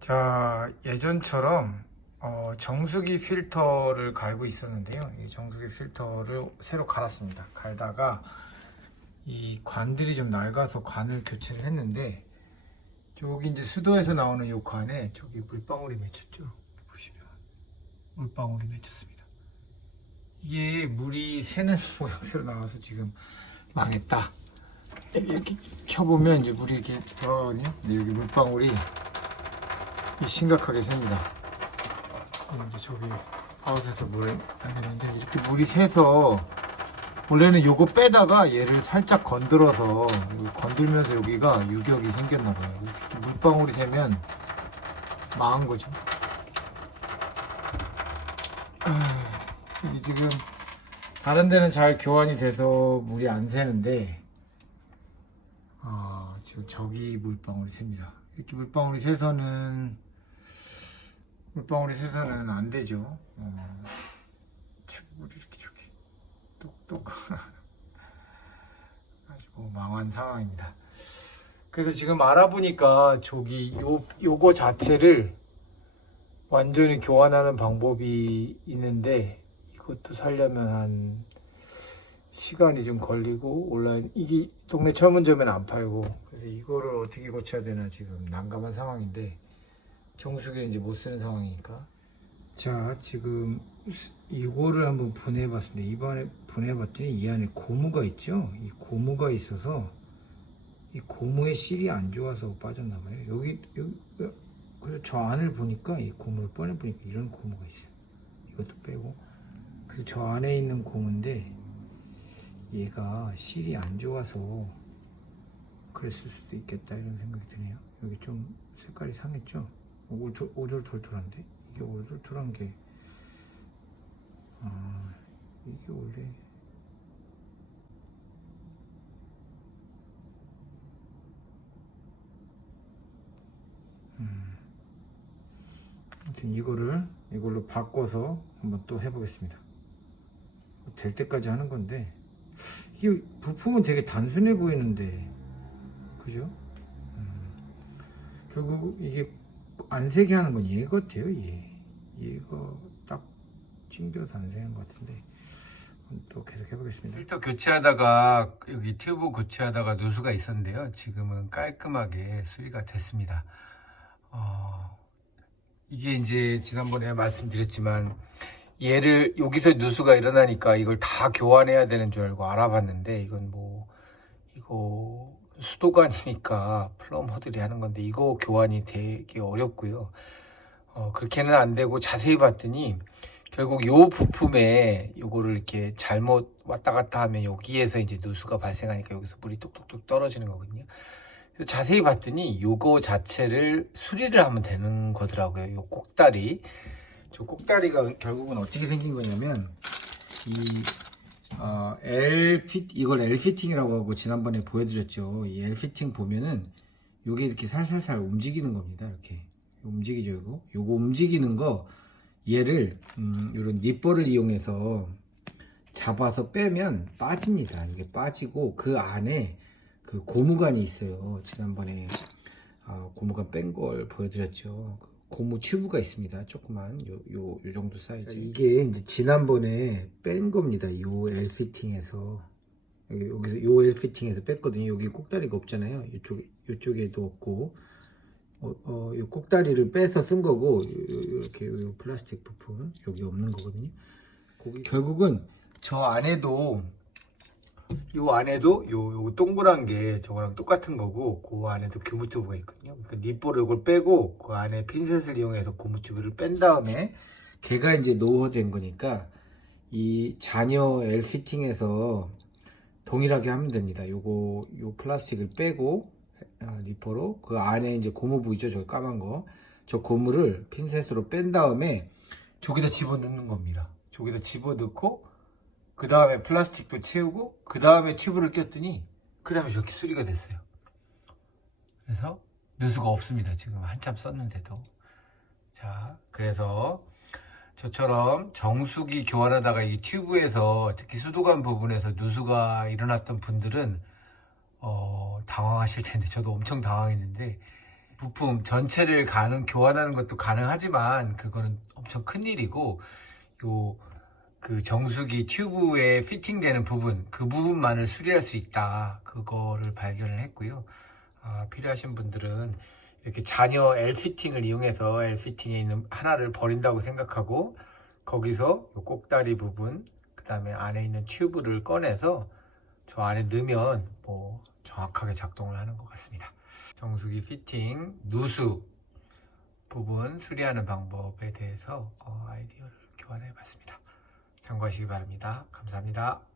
자, 예전처럼 어, 정수기 필터를 갈고 있었는데요. 이 정수기 필터를 새로 갈았습니다. 갈다가 이 관들이 좀 낡아서 관을 교체를 했는데 저기 이제 수도에서 나오는 이 관에 저기 물방울이 맺혔죠. 보시면 물방울이 맺혔습니다. 이게 물이 새는 모양새로 나와서 지금 망했다. 이렇게 켜보면 이제 물이 이렇게 들어가거든요. 근데 여기 물방울이 심각하게 셉니다. 이제 저기 아웃에서 물을 나는데 이렇게 물이 새서 원래는 요거 빼다가 얘를 살짝 건들어서 이거 건들면서 여기가 유격이 생겼나 봐요. 이렇게 물방울이 새면 망한 거죠. 아, 이 지금 다른 데는 잘 교환이 돼서 물이 안 새는데 아, 지금 저기 물방울이 셉니다. 이렇게 물방울이 새서는 물방울이 새서는 안 되죠. 어, 물이 이렇게 저기 똑똑 가지고 망한 상황입니다. 그래서 지금 알아보니까 저기 요 요거 자체를 완전히 교환하는 방법이 있는데 이것도 살려면 한 시간이 좀 걸리고 온라인 이게 동네 철문점에는 안 팔고 그래서 이거를 어떻게 고쳐야 되나 지금 난감한 상황인데 정수기 이제 못 쓰는 상황이니까? 자 지금 이거를 한번 분해봤습니다. 이번에 분해봤더니 이 안에 고무가 있죠? 이 고무가 있어서 이 고무의 실이 안 좋아서 빠졌나 봐요. 여기 여기 그래서 저 안을 보니까 이 고무를 꺼내 보니까 이런 고무가 있어요. 이것도 빼고. 그래서 저 안에 있는 고무인데 얘가 실이 안 좋아서 그랬을 수도 있겠다 이런 생각이 드네요. 여기 좀 색깔이 상했죠? 오돌, 오돌돌돌한데? 이게 오돌돌한 게 아, 이게 원래 음. 아무튼 이거를 이걸로 바꿔서 한번 또 해보겠습니다. 될 때까지 하는 건데 이게 부품은 되게 단순해 보이는데 그죠? 음, 결국 이게 안 세게 하는 건 얘 같아요 얘 얘가 딱 찡겨서 안 세는 것 같은데. 또 계속 해보겠습니다. 필터 교체하다가 여기 튜브 교체하다가 누수가 있었는데요. 지금은 깔끔하게 수리가 됐습니다. 어, 이게 이제 지난번에 말씀드렸지만 얘를 여기서 누수가 일어나니까 이걸 다 교환해야 되는 줄 알고 알아봤는데 이건 뭐 이거 수도관이니까 플럼버들이 하는 건데 이거 교환이 되게 어렵고요. 어, 그렇게는 안 되고 자세히 봤더니 결국 요 부품에 요거를 이렇게 잘못 왔다 갔다 하면 여기에서 이제 누수가 발생하니까 여기서 물이 뚝뚝뚝 떨어지는 거거든요. 그래서 자세히 봤더니 요거 자체를 수리를 하면 되는 거더라고요. 요 꼭다리. 저 꼭다리가 결국은 어떻게 생긴 거냐면 이 어, L 핏 이걸 L 피팅이라고 하고 지난번에 보여드렸죠. 이 L 피팅 보면은 요게 이렇게 살살살 움직이는 겁니다. 이렇게 움직이죠. 이거 요거 움직이는 거 얘를 음, 요런 니퍼를 이용해서 잡아서 빼면 빠집니다. 이게 빠지고 그 안에 그 고무관이 있어요. 지난번에 어, 고무관 뺀 걸 보여드렸죠. 그 고무 튜브가 있습니다. 조그만 요, 요, 요 정도 사이즈. 이게 이제 지난번에 뺀 겁니다. 요 L 피팅에서 여기, 여기서 요 L 피팅에서 뺐거든요. 여기 꼭다리가 없잖아요. 이쪽에 이쪽에도 없고 어, 어, 요 꼭다리를 빼서 쓴 거고 요, 요, 이렇게 요 플라스틱 부품 여기 없는 거거든요. 거기 결국은 저 안에도 요 안에도 요, 요 동그란 게 저거랑 똑같은 거고 그 안에도 교무튜브가 있거든요. 그러니까 니뽀를 이걸 빼고 그 안에 핀셋을 이용해서 고무튜브를 뺀 다음에 걔가 이제 노후된 거니까 이 잔여 L 피팅에서 동일하게 하면 됩니다. 요거 요 플라스틱을 빼고 아, 니퍼로 그 안에 이제 고무 보이죠? 저 까만 거. 저 고무를 핀셋으로 뺀 다음에 저기다 집어넣는 겁니다. 저기다 집어넣고 그 다음에 플라스틱도 채우고 그 다음에 튜브를 꼈더니 그 다음에 저렇게 수리가 됐어요. 그래서 누수가 없습니다. 지금 한참 썼는데도. 자, 그래서 저처럼 정수기 교환하다가 이 튜브에서 특히 수도관 부분에서 누수가 일어났던 분들은 어, 당황하실 텐데 저도 엄청 당황했는데 부품 전체를 가능 교환하는 것도 가능하지만 그거는 엄청 큰 일이고 요 그 정수기 튜브에 피팅되는 부분 그 부분만을 수리할 수 있다 그거를 발견을 했고요 아, 필요하신 분들은 이렇게 잔여 L 피팅을 이용해서 L 피팅에 있는 하나를 버린다고 생각하고 거기서 요 꼭다리 부분 그 다음에 안에 있는 튜브를 꺼내서 저 안에 넣으면 뭐 정확하게 작동을 하는 것 같습니다. 정수기 피팅 누수 부분 수리하는 방법에 대해서 어, 아이디어를 교환해 봤습니다. 참고하시기 바랍니다. 감사합니다.